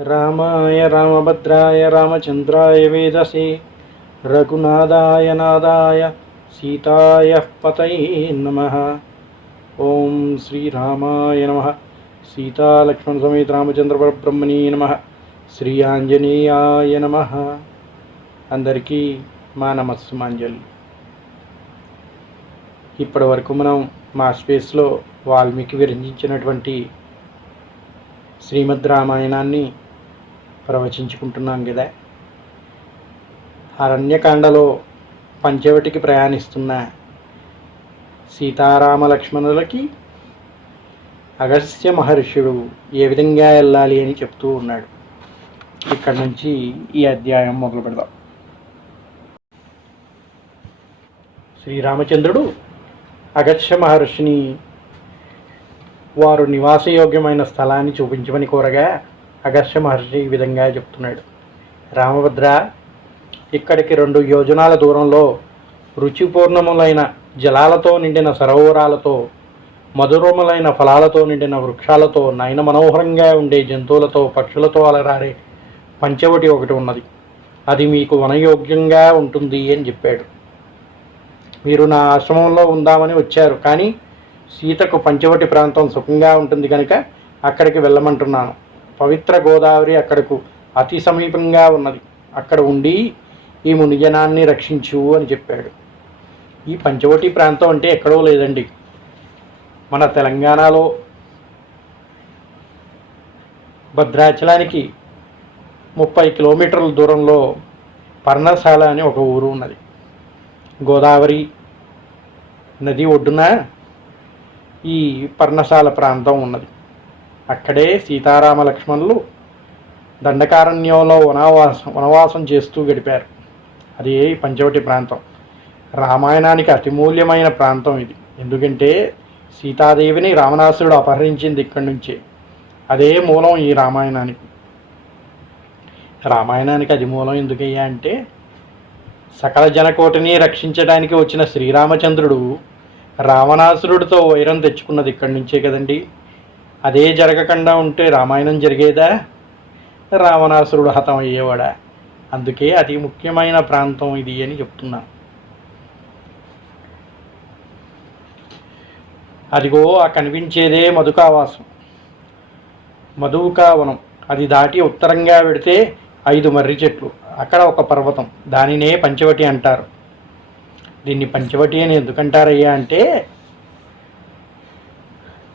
రామాయ రామభద్రాయ రామచంద్రాయ వేదసే రఘునాథాయ నాదాయ సీతాయ పతయే నమ. ఓం శ్రీరామాయ నమ. సీతాలక్ష్మణ సమేత రామచంద్ర పరబ్రహ్మణే నమ. శ్రీ ఆంజనేయాయ నమ. అందరికీ మా నమస్సుమాంజలి. ఇప్పటి వరకు మనం మా స్పేస్లో వాల్మీకి విరచించినటువంటి శ్రీమద్ రామాయణాన్ని ప్రవచించుకుంటున్నాం కదా అరణ్యకాండలో పంచవటికి ప్రయాణిస్తున్న సీతారామ లక్ష్మణులకి అగస్త్య మహర్షుడు ఏ విధంగా వెళ్ళాలి అని చెప్తూ ఉన్నాడు. ఇక్కడ నుంచి ఈ అధ్యాయం మొదలు పెడదాం. శ్రీరామచంద్రుడు అగస్త్య మహర్షిని వారు నివాసయోగ్యమైన స్థలాన్ని చూపించమని కోరగా అగస్త్య మహర్షి ఈ విధంగా చెప్తున్నాడు. రామభద్ర ఇక్కడికి రెండు యోజనాల దూరంలో రుచిపూర్ణములైన జలాలతో నిండిన సరోవరాలతో మధురములైన ఫలాలతో నిండిన వృక్షాలతో నయన మనోహరంగా ఉండే జంతువులతో పక్షులతో అలరారే పంచవటి ఒకటి ఉన్నది. అది మీకు వనయోగ్యంగా ఉంటుంది అని చెప్పాడు. మీరు నా ఆశ్రమంలో ఉందామని వచ్చారు కానీ సీతకు పంచవటి ప్రాంతం సుఖంగా ఉంటుంది కనుక అక్కడికి వెళ్ళమంటున్నాను. పవిత్ర గోదావరి అక్కడకు అతి సమీపంగా ఉన్నది. అక్కడ ఉండి ఈ మునిజనాన్ని రక్షించు అని చెప్పాడు. ఈ పంచవటి ప్రాంతం అంటే ఎక్కడో లేదండి. మన తెలంగాణలో భద్రాచలానికి ముప్పై కిలోమీటర్ల దూరంలో పర్ణశాల అని ఒక ఊరు ఉన్నది. గోదావరి నది ఒడ్డున ఈ పర్ణశాల ప్రాంతం ఉన్నది. అక్కడే సీతారామ లక్ష్మణులు దండకారణ్యంలో వనవాసం వనవాసం చేస్తూ గడిపారు. అది పంచవటి ప్రాంతం. రామాయణానికి అతిమూల్యమైన ప్రాంతం ఇది. ఎందుకంటే సీతాదేవిని రావణాసురుడు అపహరించింది ఇక్కడి నుంచే. అదే మూలం ఈ రామాయణానికి. రామాయణానికి అది మూలం ఎందుకయ్యా అంటే సకల జనకోటిని రక్షించడానికి వచ్చిన శ్రీరామచంద్రుడు రావణాసురుడితో వైరం తెచ్చుకున్నది ఇక్కడి నుంచే కదండి. అదే జరగకుండా ఉంటే రామాయణం జరిగేదా? రావణాసురుడు హతం అయ్యేవాడా అందుకే అతి ముఖ్యమైన ప్రాంతం ఇది అని చెప్తున్నా. అదిగో ఆ కనిపించేదే మధుకావాసం. మధుకావనం. అది దాటి ఉత్తరంగా పెడితే ఐదు మర్రి చెట్లు. అక్కడ ఒక పర్వతం. దానినే పంచవటి అంటారు. దీన్ని పంచవటి అని ఎందుకంటారయ్యా అంటే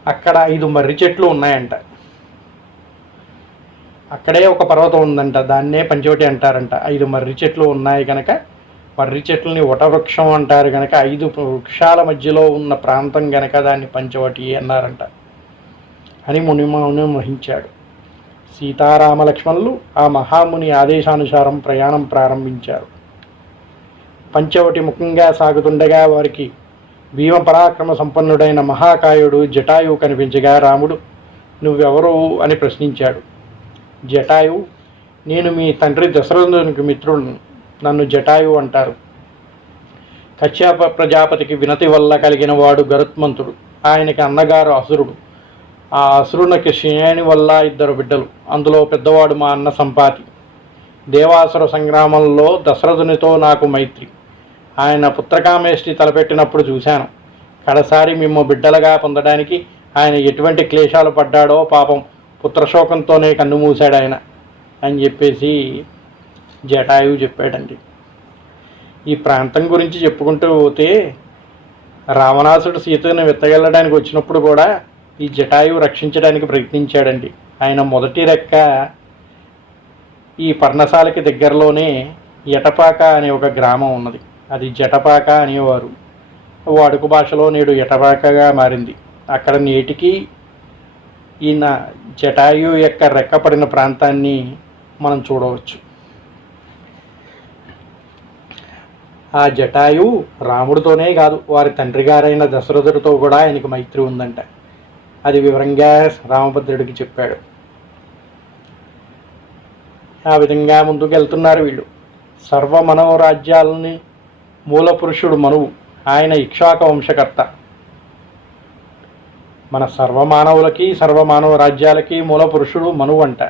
అక్కడ ఐదు మర్రి చెట్లు ఉన్నాయంట. అక్కడే ఒక పర్వతం ఉందంట దాన్నే పంచవటి అంటారంట. ఐదు మర్రి చెట్లు ఉన్నాయి కనుక మర్రి చెట్లని వటవృక్షం అంటారు కనుక ఐదు వృక్షాల మధ్యలో ఉన్న ప్రాంతం గనక దాన్ని పంచవటి అన్నారంట. అని మునిమౌనం వహించాడు. సీతారామ లక్ష్మణులు ఆ మహాముని ఆదేశానుసారం ప్రయాణం ప్రారంభించారు. పంచవటి ముఖంగా సాగుతుండగా వారికి భీమ పరాక్రమ సంపన్నుడైన మహాకాయుడు జటాయువు కనిపించగా రాముడు నువ్వెవరు? అని ప్రశ్నించాడు. జటాయు నేను మీ తండ్రి దశరథునికి మిత్రుడు నన్ను జటాయు అంటారు. కశ్యప ప్రజాపతికి వినతి వల్ల కలిగిన వాడు గరుత్మంతుడు. ఆయనకి అన్నగారు అసురుడు. ఆ అసురునికి శ్రేణి వల్ల ఇద్దరు బిడ్డలు. అందులో పెద్దవాడు మా అన్న సంపాతి. దేవాసుర సంగ్రామంలో దశరథునితో నాకు మైత్రి. ఆయన పుత్రకామేష్టి తలపెట్టినప్పుడు చూశాను. కడసారి మేము బిడ్డలుగా పొందడానికి ఆయన ఎటువంటి క్లేశాలు పడ్డాడో పాపం పుత్రశోకంతోనే కన్ను మూశాడు ఆయన అని చెప్పేసి జటాయువు చెప్పాడండి. ఈ ప్రాంతం గురించి చెప్పుకుంటూ పోతే రావణాసుడు సీతను వెత్తగెళ్ళడానికి వచ్చినప్పుడు కూడా ఈ జటాయువు రక్షించడానికి ప్రయత్నించాడండి. ఆయన మొదటి రెక్క ఈ పర్ణశాలకి దగ్గరలోనే ఎటపాక అనే ఒక గ్రామం ఉన్నది. అది జటపాక అనేవారు. వాడుక భాషలో నేడు ఎటపాకగా మారింది. అక్కడ నేటికి ఈయన జటాయు యొక్క రెక్కపడిన ప్రాంతాన్ని మనం చూడవచ్చు. ఆ జటాయు రాముడితోనే కాదు వారి తండ్రి గారైన దశరథుడితో కూడా ఆయనకు మైత్రి ఉందంట. అది వివరంగా రామభద్రుడికి చెప్పాడు. ఆ విధంగా ముందుకు వెళ్తున్నారు వీళ్ళు. సర్వ మనోరాజ్యాలని మూల పురుషుడు మనువు. ఆయన ఇక్షాక వంశకర్త మన సర్వమానవులకి సర్వమానవ రాజ్యాలకి మూల పురుషుడు మనువు అంట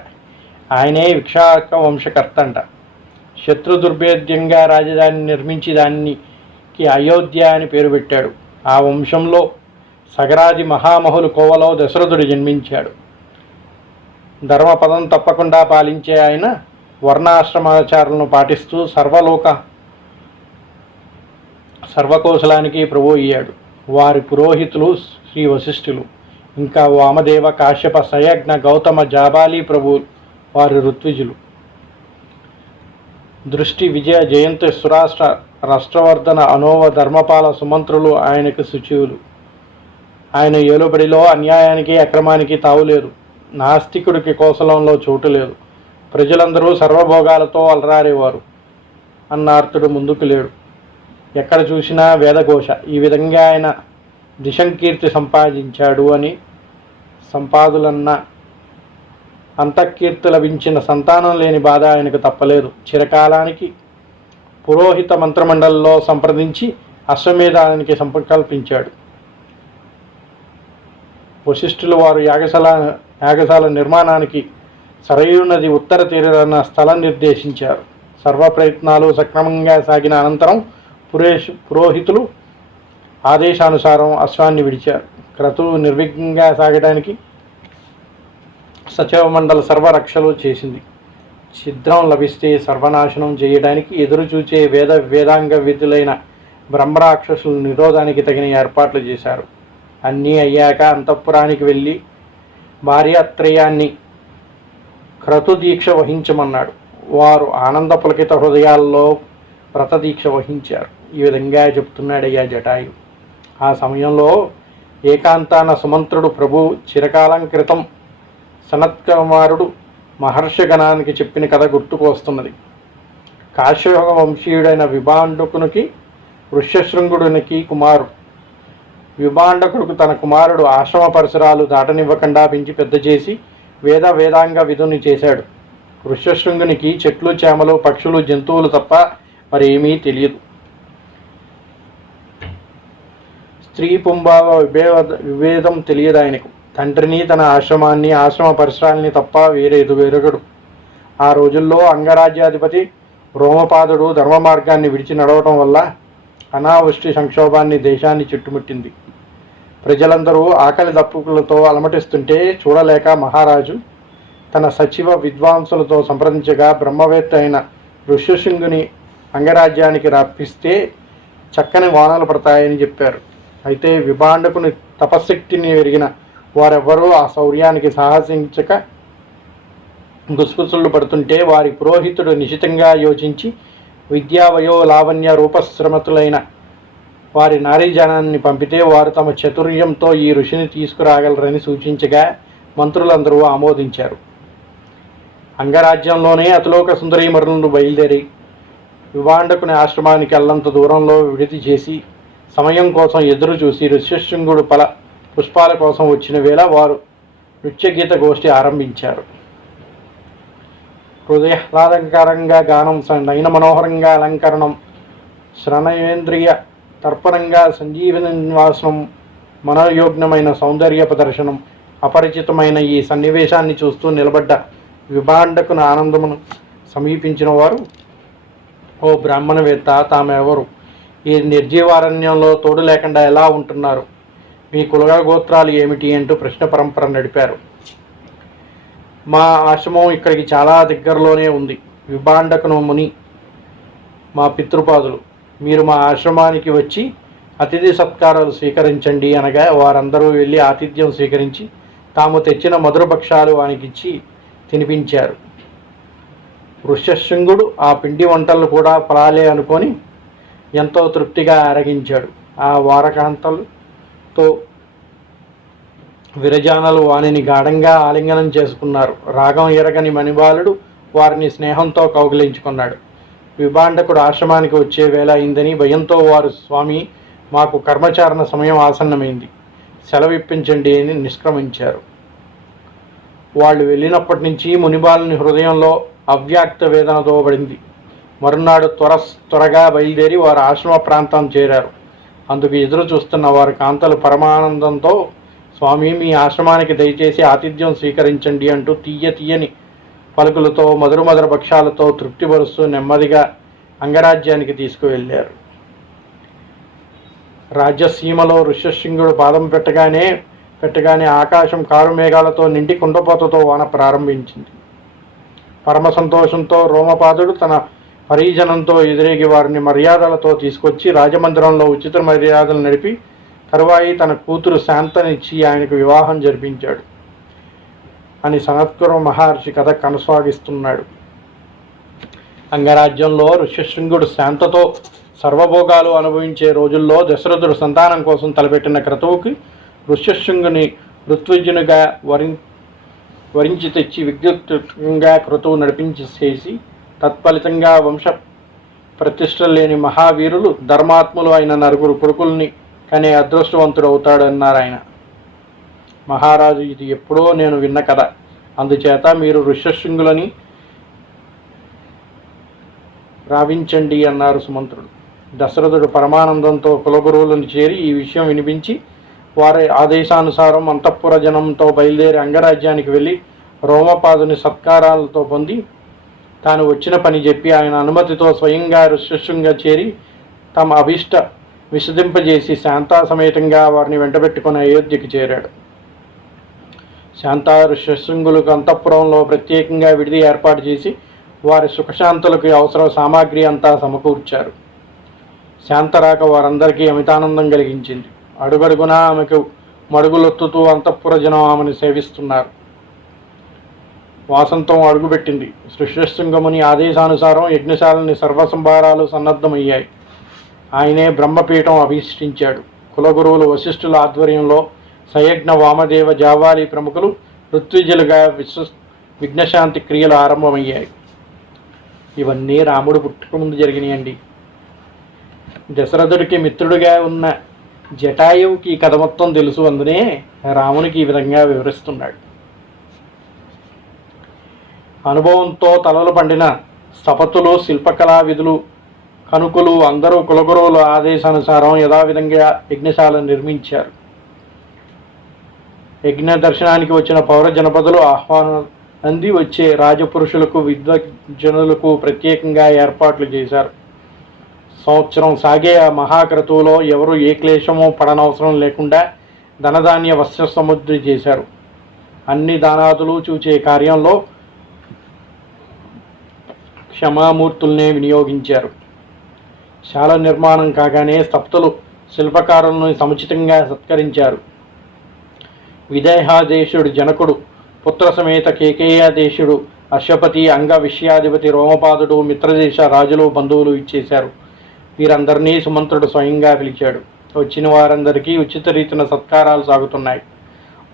ఆయనే విక్షాక వంశకర్త అంట శత్రు దుర్భేద్యంగా రాజధాని నిర్మించి దానికి అయోధ్య అని పేరు పెట్టాడు. ఆ వంశంలో సగరాది మహామహులు కోవలో దశరథుడు జన్మించాడు. ధర్మపదం తప్పకుండా పాలించే ఆయన వర్ణాశ్రమాచారాలను పాటిస్తూ సర్వలోక సర్వకోశలానికి ప్రభు అయ్యాడు. వారి పురోహితులు శ్రీ వశిష్ఠులు ఇంకా వామదేవ కాశ్యప సయజ్ఞ గౌతమ జాబాలి ప్రభు వారి ఋత్విజులు. దృష్టి విజయ జయంతి సురాష్ట్ర రాష్ట్రవర్ధన అనోవ ధర్మపాల సుమంత్రులు ఆయనకు శుచివులు. ఆయన ఏలుబడిలో అన్యాయానికి అక్రమానికి తావులేదు నాస్తికుడికి కోసలంలో చోటు లేదు. ప్రజలందరూ సర్వభోగాలతో అలరారేవారు. అన్నార్తుడు ముందుకు లేడు. ఎక్కడ చూసినా వేదఘోష. ఈ విధంగా ఆయన దిశంకీర్తి సంపాదించాడు అని సంపాదులన్న అంతఃకీర్తి లభించిన సంతానం లేని బాధ ఆయనకు తప్పలేదు. చిరకాలానికి పురోహిత మంత్రమండలిలో సంప్రదించి అశ్వమేధానికి సంకల్పించాడు. వశిష్ఠులు వారు యాగశాల యాగశాల నిర్మాణానికి సరయూ నది ఉత్తర తీరాన స్థలం నిర్దేశించారు. సర్వ ప్రయత్నాలు సక్రమంగా సాగిన అనంతరం పురేష్ పురోహితులు ఆదేశానుసారం అశ్వాన్ని విడిచారు. క్రతువు నిర్విఘ్నంగా సాగడానికి సచివ మండలి సర్వరక్షలు చేసింది. ఛిద్రం లభిస్తే సర్వనాశనం చేయడానికి ఎదురుచూచే వేద వేదాంగ విధులైన బ్రహ్మరాక్షసుల నిరోధానికి తగిన ఏర్పాట్లు చేశారు. అన్నీ అయ్యాక అంతఃపురానికి వెళ్ళి భార్యాత్రయాన్ని క్రతుదీక్ష వహించమన్నాడు. వారు ఆనంద పులకిత హృదయాల్లో వ్రతదీక్ష వహించారు. ఈ విధంగా చెప్తున్నాడయ్యా జటాయు. ఆ సమయంలో ఏకాంతాన సుమంత్రుడు ప్రభు చిరకాలం క్రితం సనత్కుమారుడు మహర్షిగణానికి చెప్పిన కథ గుర్తుకు వస్తున్నది. కాశ్యయోగ వంశీయుడైన విభాండకునికి వృష్యశృంగుడునికి కుమారుడు విభాండకుడుకు తన కుమారుడు ఆశ్రమ పరిసరాలు దాటనివ్వకుండా పెంచి పెద్ద చేసి వేద వేదాంగ విధుని చేశాడు. వృష్యశృంగునికి చెట్లు చేమలు పక్షులు జంతువులు తప్ప మరేమీ తెలియదు. స్త్రీ పుంభావ విభేద విభేదం తెలియదు ఆయనకు. తండ్రిని తన ఆశ్రమాన్ని ఆశ్రమ పరిసరాల్ని తప్ప వేరేదు వెరగడు ఆ రోజుల్లో అంగరాజ్యాధిపతి రోమపాదుడు ధర్మ మార్గాన్ని విడిచి నడవటం వల్ల అనావృష్టి సంక్షోభాన్ని దేశాన్ని చుట్టుముట్టింది. ప్రజలందరూ ఆకలి దప్పుకులతో అలమటిస్తుంటే చూడలేక మహారాజు తన సచివ విద్వాంసులతో సంప్రదించగా బ్రహ్మవేత్త అయిన ఋష్యశృంగుని అంగరాజ్యానికి రప్పిస్తే చక్కని వానలు పడతాయని చెప్పారు. అయితే విభాండకుని తపశక్తిని ఎరిగిన వారెవ్వరూ ఆ శౌర్యానికి సాహసించక గుసగుసలు పడుతుంటే వారి పురోహితుడు నిశితంగా యోచించి విద్యావయో లావణ్య రూపశ్రమతులైన వారి నారీజనాన్ని పంపితే వారు తమ చతుర్యంతో ఈ ఋషిని తీసుకురాగలరని సూచించగా మంత్రులందరూ ఆమోదించారు. అంగరాజ్యంలోనే అతిలోక సుందరీమరులను బయలుదేరి వివాండకుని ఆశ్రమానికి అల్లంత దూరంలో విడిది చేసి సమయం కోసం ఎదురు చూసి ఋష్యశృంగుడు పల పుష్పాల కోసం వచ్చిన వేళ వారు నృత్యగీత గోష్ఠి ఆరంభించారు. హృదయాహ్లాదకరంగా గానం స- నయన మనోహరంగా అలంకరణం శ్రవణేంద్రియ తర్పణంగా సంజీవన నివాసనం మనోయోగ్యమైన సౌందర్య ప్రదర్శనం అపరిచితమైన ఈ సన్నివేశాన్ని చూస్తూ నిలబడ్డ విభాండకున ఆనందమును సమీపించిన వారు ఓ బ్రాహ్మణవేత్త తామెవరు? ఈ నిర్జీవారణ్యంలో తోడు లేకుండా ఎలా ఉంటున్నారు? మీ కులగ గోత్రాలు ఏమిటి అంటూ ప్రశ్న పరంపర నడిపారు. మా ఆశ్రమం ఇక్కడికి చాలా దగ్గరలోనే ఉంది. విభాండకును ముని మా పితృపాదులు మీరు మా ఆశ్రమానికి వచ్చి అతిథి సత్కారాలు స్వీకరించండి అనగా వారందరూ వెళ్ళి ఆతిథ్యం స్వీకరించి తాము తెచ్చిన మధుర భక్షాలు వానికిచ్చి తినిపించారు. వృషశృంగుడు ఆ పిండి వంటలు కూడా ఫలాలే అనుకొని ఎంతో తృప్తిగా అరగించాడు. ఆ వారకాంతలతో విరజానలు వానిని గాఢంగా ఆలింగనం చేసుకున్నారు. రాగం ఎరగని మణిబాలుడు వారిని స్నేహంతో కౌగిలించుకున్నాడు. విభాండకుడు ఆశ్రమానికి వచ్చే వేళ అయిందని భయంతో వారు స్వామి మాకు కర్మచారణ సమయం ఆసన్నమైంది. సెలవిప్పించండి అని నిష్క్రమించారు. వాళ్ళు వెళ్ళినప్పటి నుంచి మునిబాలుని హృదయంలో అవ్యాక్త వేదనతో పడింది మరునాడు త్వర త్వరగా బయలుదేరి వారు ఆశ్రమ ప్రాంతం చేరారు. అందుకు ఎదురు చూస్తున్న వారి కాంతలు పరమానందంతో స్వామి మీ ఆశ్రమానికి దయచేసి ఆతిథ్యం స్వీకరించండి అంటూ తీయ తీయని పలుకులతో మధుర మధుర భక్ష్యాలతో తృప్తిపరుస్తూ నెమ్మదిగా అంగరాజ్యానికి తీసుకువెళ్ళారు. రాజ్యసీమలో ఋష్యశృంగుడు పాదం పెట్టగానే పెట్టగానే ఆకాశం కారు మేఘాలతో నిండి కుండపోతతో వాన ప్రారంభించింది. పరమ సంతోషంతో రోమపాదుడు తన పరిజనంతో ఎదురేగి వారిని మర్యాదలతో తీసుకొచ్చి రాజమందిరంలో ఉచిత మర్యాదలు నడిపి తరువాయి తన కూతురు శాంతనిచ్చి ఆయనకు వివాహం జరిపించాడు అని సనత్కుర మహర్షి కథ కొనసాగిస్తున్నాడు. అంగరాజ్యంలో ఋష్యశృంగుడు శాంతతో సర్వభోగాలు అనుభవించే రోజుల్లో దశరథుడు సంతానం కోసం తలపెట్టిన క్రతువుకి ఋష్యశృంగుని ఋత్విజునిగా వరి వరించి తెచ్చి విద్యుత్తుగా క్రతువు నడిపించి చేసి తత్ఫలితంగా వంశ ప్రతిష్టలు లేని మహావీరులు ధర్మాత్ములు అయిన నలుగురు కొడుకుల్ని కనే అదృష్టవంతుడు అవుతాడన్నారు ఆయన మహారాజు ఇది ఎప్పుడో నేను విన్న కథ. అందుచేత మీరు ఋష్యశృంగులని రావించండి అన్నారు సుమంత్రుడు. దశరథుడు పరమానందంతో కులగురువులను చేరి ఈ విషయం వినిపించి వారి ఆదేశానుసారం అంతఃపుర జనంతో బయలుదేరి అంగరాజ్యానికి వెళ్ళి రోమపాదుని సత్కారాలతో పొంది తాను వచ్చిన పని చెప్పి ఆయన అనుమతితో స్వయంగా ఋష్యశృంగా చేరి తమ అభిష్ట విశదింపజేసి శాంతా సమేతంగా వారిని వెంటబెట్టుకుని అయోధ్యకు చేరాడు. శాంతా ఋష్యశృంగులకు అంతఃపురంలో ప్రత్యేకంగా విడిది ఏర్పాటు చేసి వారి సుఖశాంతులకు అవసర సామాగ్రి అంతా సమకూర్చారు. శాంతరాక వారందరికీ అమితానందం కలిగించింది. అడుగడుగునా ఆమెకు మడుగులొత్తుతూ అంతఃపుర జనం ఆమెను సేవిస్తున్నారు. వాసంతం అడుగుపెట్టింది. సృష్టిశృంగముని ఆదేశానుసారం యజ్ఞశాలని సర్వసంభారాలు సన్నద్ధమయ్యాయి. ఆయనే బ్రహ్మపీఠం అభిష్ఠించాడు కులగురువులు వశిష్ఠుల ఆధ్వర్యంలో సయజ్ఞ వామదేవ జావాలి ప్రముఖులు ఋత్విజులుగా విశ్వ విఘ్నశాంతి క్రియలు ఆరంభమయ్యాయి. ఇవన్నీ రాముడు పుట్టుక ముందు జరిగినాయండి. దశరథుడికి మిత్రుడిగా ఉన్న జటాయువుకి ఈ కథ మొత్తం తెలుసు అందునే రామునికి ఈ విధంగా వివరిస్తున్నాడు. అనుభవంతో తలలు పండిన స్థపతులు శిల్పకళా విధులు కనుకులు అందరూ కులగురువుల ఆదేశానుసారం యథావిధంగా యజ్ఞశాలను నిర్మించారు. యజ్ఞ దర్శనానికి వచ్చిన పౌర జనపదులు ఆహ్వానం అంది వచ్చే రాజపురుషులకు విద్వజ్జనులకు ప్రత్యేకంగా ఏర్పాట్లు చేశారు. సంవత్సరం సాగే ఆ మహాక్రతువులో ఎవరు ఏ క్లేశమో పడనవసరం లేకుండా ధనధాన్య వస్త్ర సముద్రి చేశారు. అన్ని దానాదులు చూచే కార్యంలో క్షమామూర్తుల్నే వినియోగించారు. శాల నిర్మాణం కాగానే సప్తులు శిల్పకారులను సముచితంగా సత్కరించారు. విదేహాదేశుడు జనకుడు పుత్ర సమేత కేకేయాదేశుడు అశ్వపతి అంగ విషయాధిపతి రోమపాదుడు మిత్రదేశ రాజులు బంధువులు ఇచ్చేశారు. వీరందరినీ సుమంత్రుడు స్వయంగా పిలిచాడు. వచ్చిన వారందరికీ ఉచిత రీతిన సత్కారాలు సాగుతున్నాయి.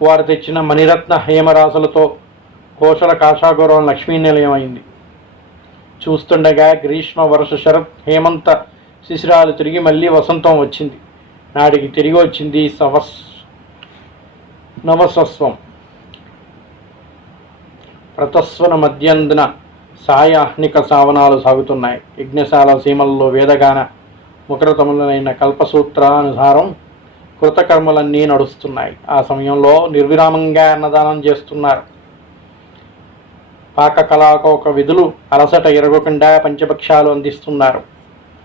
వారు తెచ్చిన మణిరత్న హేమరాశులతో కోశల కాషాగౌరవం లక్ష్మీ అయింది. చూస్తుండగా గ్రీష్మ వర్ష శరత్ హేమంత శిశిరాలు తిరిగి మళ్ళీ వసంతం వచ్చింది. నాడికి తిరిగి వచ్చింది సవస్ నవసస్వం. ప్రతస్వన మధ్యందున సాయాహ్నిక సావనాలు సాగుతున్నాయి. యజ్ఞశాల సీమల్లో వేదగాన ముఖరతములైన కల్పసూత్రానుసారం కృతకర్మలన్నీ నడుస్తున్నాయి. ఆ సమయంలో నిర్విరామంగా అన్నదానం చేస్తున్నారు. పాకకళాకోక విధులు అలసట ఎరగకుండా పంచపక్షాలు అందిస్తున్నారు.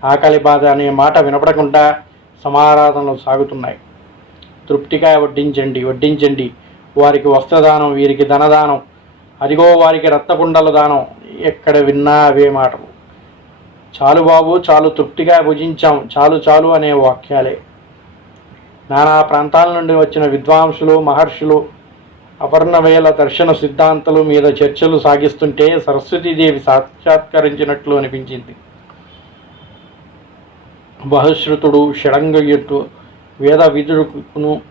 ఆకలి బాధ అనే మాట వినపడకుండా సమారాధనలు సాగుతున్నాయి. తృప్తిగా వడ్డించండి వడ్డించండి. వారికి వస్త్రదానం వీరికి ధనదానం. అదిగో వారికి రత్నకుండల దానం. ఎక్కడ విన్నా అవే మాటలు. చాలు బాబు చాలు తృప్తిగా భుజించాం. చాలు చాలు అనే వాక్యాలే. నానా ప్రాంతాల నుండి వచ్చిన విద్వాంసులు మహర్షులు అపర్ణవేల దర్శన సిద్ధాంతాలు మీద చర్చలు సాగిస్తుంటే సరస్వతీదేవి సాక్షాత్కరించినట్లు అనిపించింది. బహుశ్రుతుడు షడంగయుడు వేద విదుడుకును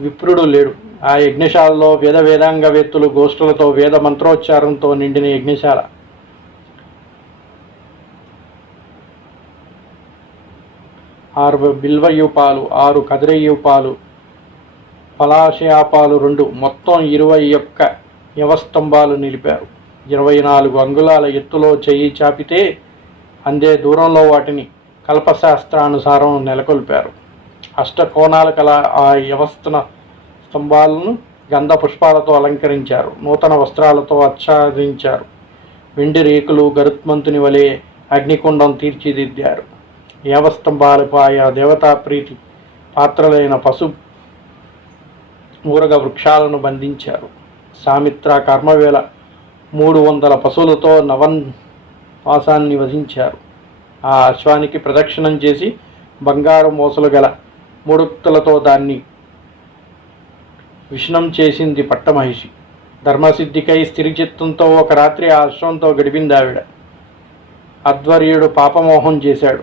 విప్రుడు లేడు. ఆ యజ్ఞశాలలో వేద వేదాంగ వేత్తులు గోష్ఠులతో వేద మంత్రోచ్చారంతో నిండిన యజ్ఞశాల. ఆరు బిల్వయూపాలు ఆరు కదిరయూపాలు పలాశయాపాలు రెండు. మొత్తం ఇరవై ఒక్క యవస్తంభాలు నిలిపారు. ఇరవై నాలుగు అంగుళాల ఎత్తులో చెయ్యి చాపితే అందే దూరంలో వాటిని కల్పశాస్త్రానుసారం నెలకొల్పారు. అష్టకోణాల కల ఆ వ్యవస్థన స్తంభాలను గంధ పుష్పాలతో అలంకరించారు. నూతన వస్త్రాలతో ఆచ్ఛాదించారు. వెండి రేకులు గరుత్మంతుని వలె అగ్నికుండం తీర్చిదిద్దారు. ఏవస్తంభాలపై ఆ దేవతా ప్రీతి పాత్రలైన పసుపు ఊరగ వృక్షాలను బంధించారు. సామిత్ర కర్మవేళ మూడు వందల పశువులతో నవన్ వాసాన్ని వధించారు. ఆ అశ్వానికి ప్రదక్షిణం చేసి బంగారు మోసలు గల ముడుక్తులతో దాన్ని విష్ణం చేసింది పట్టమహిషి. ధర్మసిద్ధికై స్థిరచిత్తంతో ఒక రాత్రి ఆ అశ్వంతో గడిపింది ఆవిడ. అధ్వర్యుడు పాపమోహం చేశాడు.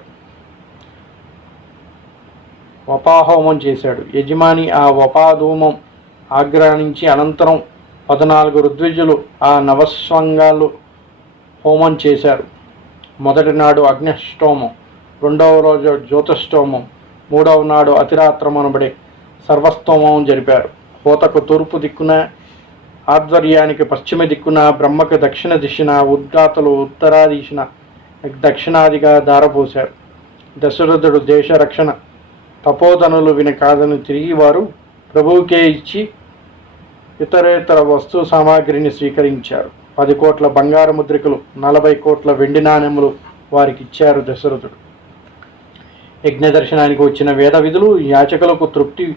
వపాహోమం చేశాడు. యజమాని ఆ వపాధూమం ఆగ్రహించి అనంతరం పద్నాలుగు ఋద్విజులు ఆ నవస్వంగాలు హోమం చేశారు. మొదటి నాడు అగ్నిష్టోమం రెండవ రోజు జ్యోతిష్టోమం మూడవ నాడు అతిరాత్రమనబడే సర్వస్తోమం జరిపారు. హోతకు తూర్పు దిక్కున ఆధ్వర్యానికి పశ్చిమ దిక్కున బ్రహ్మకు దక్షిణ దిశన ఉద్గాతలు ఉత్తరాదిశన దక్షిణాదిగా దారపోశారు దశరథుడు దేశ రక్షణ తపోధనులు విని కాదని తిరిగి వారు ప్రభువుకే ఇచ్చి ఇతరేతర వస్తు సామాగ్రిని స్వీకరించారు. పది కోట్ల బంగారు ముద్రికలు నలభై కోట్ల వెండి నాణెములు వారికి ఇచ్చారు దశరథుడు. యజ్ఞ దర్శనానికి వచ్చిన వేద విధులు యాచకులకు తృప్తి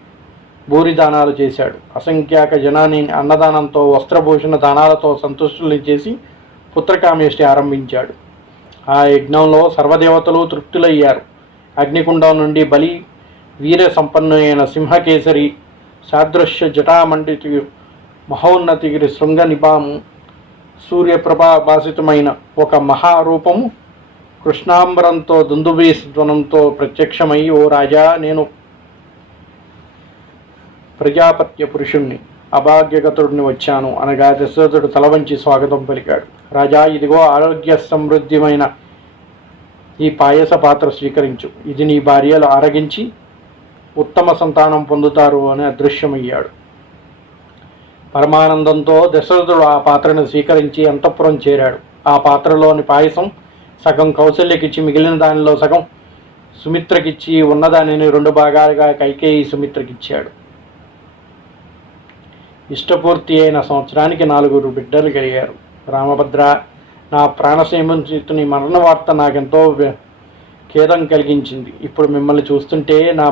భూరిదానాలు చేశాడు. అసంఖ్యాక జనాన్ని అన్నదానంతో వస్త్రభూషణ దానాలతో సంతుష్టుల్ని చేసి పుత్రకామేష్టి ఆరంభించాడు. ఆ యజ్ఞంలో సర్వదేవతలు తృప్తులయ్యారు. అగ్నికుండం నుండి బలి వీర సంపన్నులైన సింహకేసరి సాదృశ్య జటామండితు మహోన్నతిగిరి శృంగ నిపాము సూర్యప్రభా భాసితమైన ఒక మహారూపము. కృష్ణాంబరంతో దుందుబీ ధ్వనంతో ప్రత్యక్షమై ఓ రాజా నేను ప్రజాపత్య పురుషుణ్ణి అభాగ్యగతుడిని వచ్చాను. అనగా దశరథుడు తలవంచి స్వాగతం పలికాడు. రాజా ఇదిగో ఆరోగ్య సమృద్ధిమైన ఈ పాయస పాత్ర స్వీకరించు. ఇది నీ భార్యలు ఆరగించి ఉత్తమ సంతానం పొందుతారు అని అదృశ్యమయ్యాడు. పరమానందంతో దశరథుడు ఆ పాత్రను స్వీకరించి అంతఃపురం చేరాడు. ఆ పాత్రలోని పాయసం సగం కౌశల్యకిచ్చి మిగిలిన దానిలో సగం సుమిత్రకిచ్చి ఉన్నదానిని రెండు భాగాలుగా కైకేయి సుమిత్రకిచ్చాడు. ఇష్టపూర్తి అయిన సంవత్సరానికి నాలుగురు బిడ్డలు కలిగారు. రామభద్ర నా ప్రాణసీమంతుని మరణ వార్త నాకెంతో ఖేదం కలిగించింది. ఇప్పుడు మిమ్మల్ని చూస్తుంటే నా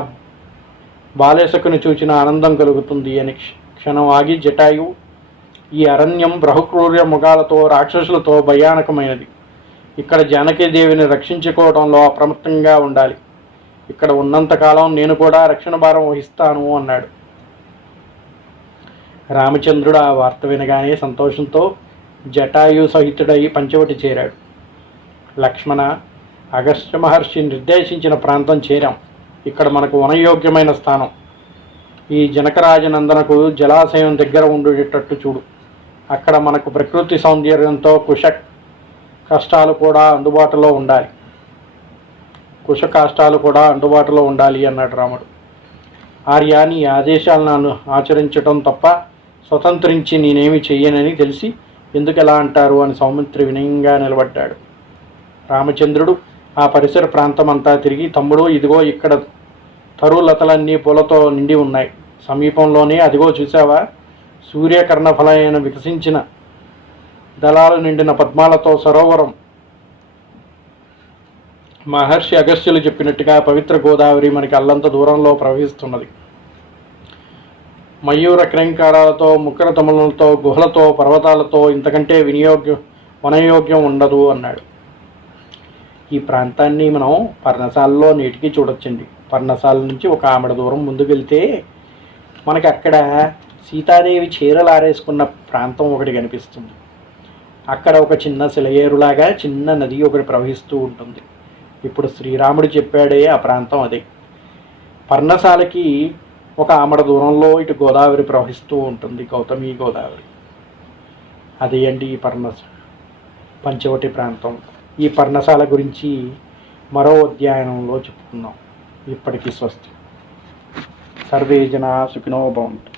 బాలేశకుని చూచిన ఆనందం కలుగుతుంది అని క్షణం ఆగి జటాయు. ఈ అరణ్యం బ్రహుక్రూర్య ముఖాలతో రాక్షసులతో భయానకమైనది. ఇక్కడ జానకీదేవిని రక్షించుకోవడంలో అప్రమత్తంగా ఉండాలి. ఇక్కడ ఉన్నంతకాలం నేను కూడా రక్షణ భారం వహిస్తాను అన్నాడు. రామచంద్రుడు ఆ వార్త వినగానే సంతోషంతో జటాయు సహితుడై పంచవటి చేరాడు. లక్ష్మణ అగస్త్య మహర్షి నిర్దేశించిన ప్రాంతం చేరాం. ఇక్కడ మనకు వనయోగ్యమైన స్థానం. ఈ జనకరాజనందనకు జలాశయం దగ్గర ఉండేటట్టు చూడు. అక్కడ మనకు ప్రకృతి సౌందర్యంతో కుష కష్టాలు కూడా అందుబాటులో ఉండాలి. కుష కష్టాలు కూడా అందుబాటులో ఉండాలి అన్నాడు రాముడు. ఆర్య నీ ఆదేశాలను ఆచరించటం తప్ప స్వతంత్రించి నేనేమి చెయ్యనని తెలిసి ఎందుకు ఎలా అంటారు అని సౌమిత్రి వినయంగా నిలబడ్డాడు. రామచంద్రుడు ఆ పరిసర ప్రాంతం అంతా తిరిగి తమ్ముడు ఇదిగో ఇక్కడ తరులతలన్నీ పూలతో నిండి ఉన్నాయి. సమీపంలోనే అదిగో చూసావా సూర్యకర్ణఫలైన వికసించిన దళాలు నిండిన పద్మాలతో సరోవరం. మహర్షి అగస్త్యులు చెప్పినట్టుగా పవిత్ర గోదావరి మనకి అల్లంత దూరంలో ప్రవహిస్తున్నది. మయూర క్రంకారాలతో ముక్కర తమలతో గుహలతో పర్వతాలతో ఇంతకంటే వినియోగ్యం వనయోగ్యం ఉండదు అన్నాడు. ఈ ప్రాంతాన్ని మనం పర్ణశాలలో నేటికి చూడొచ్చండి. పర్ణశాల నుంచి ఒక ఆమెడ దూరం ముందుకు వెళ్తే మనకి అక్కడ సీతాదేవి చీరలు ఆరేసుకున్న ప్రాంతం ఒకటి కనిపిస్తుంది. అక్కడ ఒక చిన్న శిలయేరులాగా చిన్న నది ఒకటి ప్రవహిస్తూ ఉంటుంది. ఇప్పుడు శ్రీరాముడు చెప్పాడే ఆ ప్రాంతం అదే. పర్ణశాలకి ఒక ఆమడ దూరంలో ఇటు గోదావరి ప్రవహిస్తూ ఉంటుంది గౌతమి గోదావరి. అదే అండి ఈ పర్ణశ పంచవటి ప్రాంతం. ఈ పర్ణశాల గురించి మరో అధ్యయనంలో చెప్పుకుందాం. ఇప్పటికీ స్వస్తి. సర్వే జనా సుఖినో భవంతు.